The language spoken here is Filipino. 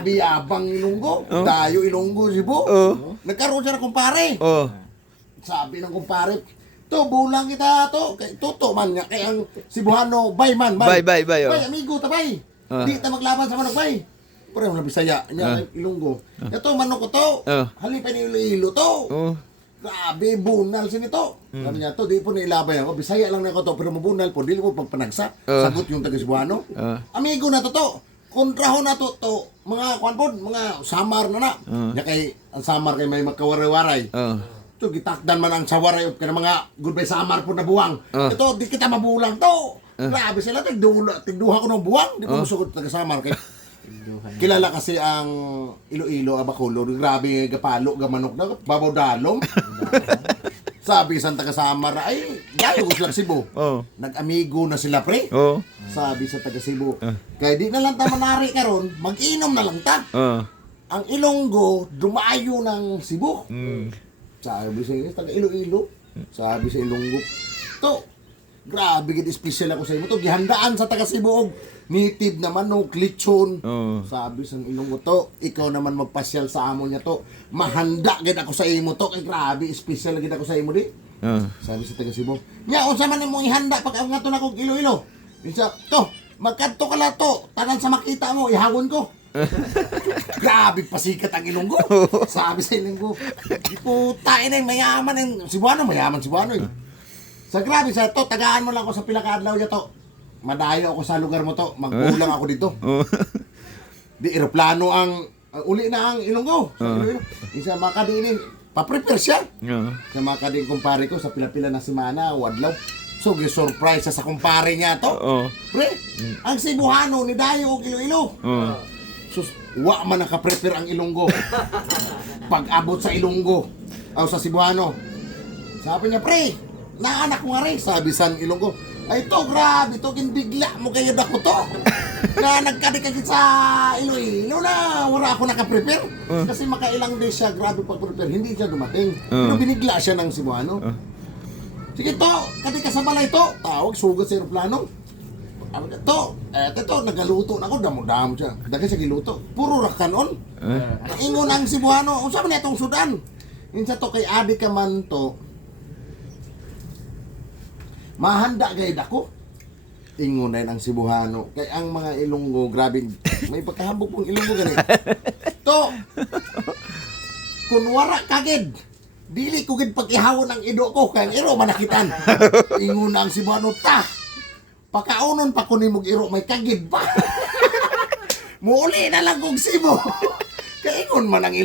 Grabe abang Ilonggo. Dayo Ilonggo Cebu. Nagkaroon siya ng kumpare. Sabi ng kumpare, to bulang kita to. Toto man nga kay ang Cebuano, bay man, bay. Bay. Bay, amigo ta bay. Di ta maglaban sa manok bay. Pero ang Bisaya niya Ilonggo. Ito manok ko to. Halipin ni Iloilo to. Grabe, bunal sinito. Sabi niya to, di po nailabay ako. Bisaya lang na ako to, pero mabunal po. Dili mo pagpanagsa. Sagot yung taga Cebuano. Amigo na to. Kontraho na to. Mga kwan po, mga samar na na. Nya kay, ang samar kay may magkawaray-waray. Ito, gitakdan man ang sawaray. Kaya mga goodbye samar po na buwang. Ito, di kita mabulang to. Grabe sila, tigduha ko ng buwang. Di po musugot taga samar. Kay, kilala kasi ang Iloilo, Abacolor. Grabe, gapalo, gamanok na. Babaw dalong. Sabi sa taga-Samar, ay, gayo ko sila Cebu. Nag-amigo na sila, pre. Sabi sa taga-Cebu. Kaya di na lang ta manari karon, mag-inom na lang ta. Ang Ilonggo, dumayo ng Cebu. Sabi sa taga-Iloilo. Sabi sa Ilonggo. To, grabe, gid special ako sa imo to. Gihandaan sa taga-Cebu. Native naman no, klitsyon. Sabi sa Ilonggo to, ikaw naman magpasyal sa amo niya to. Mahanda gid ako sa imo to. Kay grabe, special gid ako sa imo di. Sabi sa taga Cebu. Nya unsa man imong ihanda pag ang ato na kog Iloilo? Bisa, to, magkadto ka la to. Tanan sa makita mo, ihawon ko. Grabe pasikat ang Ilonggo. Sabi sa Ilonggo, puta ina mayaman ang Cebuano, mayaman Cebuano. Sa grabe sa to, tagaan mo lang ako sa pila ka adlaw niya to. Madayo ako sa lugar mo to, magbulang ako dito. Di eroplano ang uli na ang Ilonggo. Isa makadinin, pa-prepare siya. Sa makadin kumpare ko sa pila-pila na semana, wadlaw. So, surprise sa kumpare niya to. Pre, ang Cebuano ni Dayo og Iloilo. Sus, wa man naka-prepare ang Ilonggo. Pag-abot sa Ilonggo, o sa Cebuano. Sabi niya, pre, naanak mo nga rin. Sabi sa Ilonggo, ay to, grabe to, kinbigla mo kayo na ko to. Na nagkadikagit sa Iloilo na wala ako nakaprepare. Kasi makailang days siya, grabe pag-prepare. Hindi siya dumating. Pero binigla siya ng Cebuano. Sige to, kadika sa balay to. Tawag, sugat sa aeroplano. To, eto, nagaluto na ako, damo-damo siya. Dagay siya giluto. Puro rakanon. Ingon ang Cebuano, unsa man itong sudan? Insa to kay adi ka man to. Mahanda gayud ako. Ingunay ang Cebuano. Kay ang mga Ilonggo, grabe, may pagkahambog pong Ilonggo gani. To, kunwara kagid, dili ko gid pag-ihawon ang ido ko, kay ang iro manakitan. Ingon ang Cebuano, ta, pakaunon pa ko nimog iro, may kagid pa. Muuli na lang kong Cebu. Kay ingon man ang